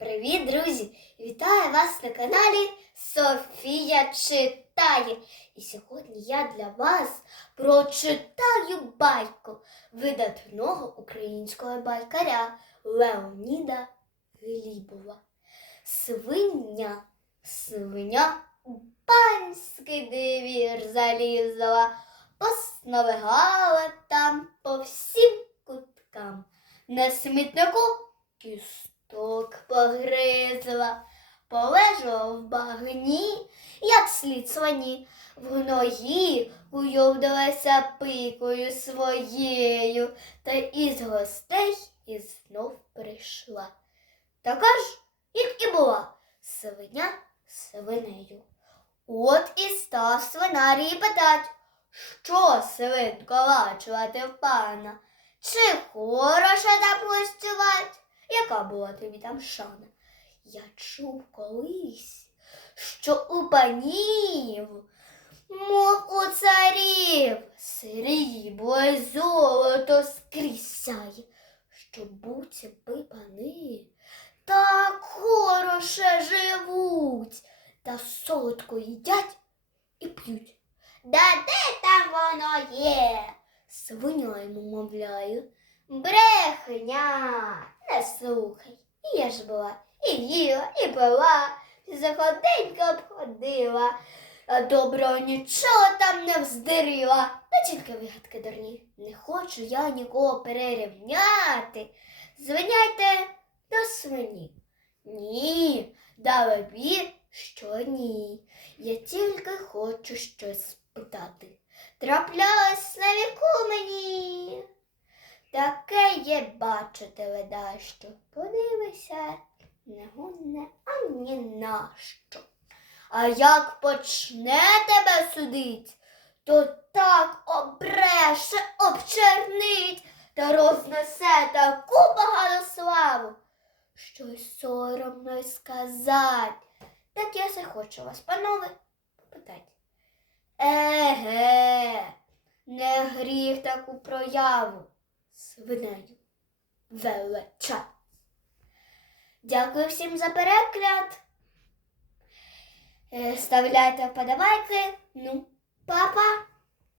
Привіт, друзі! Вітаю вас на каналі Софія читає. І сьогодні я для вас прочитаю байку видатного українського байкаря Леоніда Глібова. Свиня, свиня у панський двір залізла, посновигала там по всім куткам. На смітнику кісток погризла, полежала в багні, як слід свині, в гної уйовдалася пикою своєю, та із гостей і знов прийшла. Така ж, як і була, свиня свинею. От і став свинарій питать, що свинко лачувати в пана, чи хороша там гостювать? Яка була тобі там шана? Я чув колись, що у панів, мов у царів, срібло й золото скрізь сяє, що буцімби пани так хороше живуть, та солодко їдять і п'ють. Да де там воно є? Свиня йому мовляю. Брехня, не слухай. І я ж була, і їла, і пила, і заходенько обходила. А доброго нічого там не вздирила. Та тільки вигадки дурні. Не хочу я нікого перерівняти. Звиняйте до свині. Ні, далебі, що ні. Я тільки хочу щось спитати. Траплялось Є бачити ледащо. Подивися, не гонне ані нащо. А як почне тебе судить, то так обреше, обчернить та рознесе таку погану славу, що й соромно й сказать. Так я се хочу вас, панове, попитати. Еге, не гріх таку прояву свинею велича. Дякую всім за перегляд. Е, Ставляйте вподобайки. Ну, папа.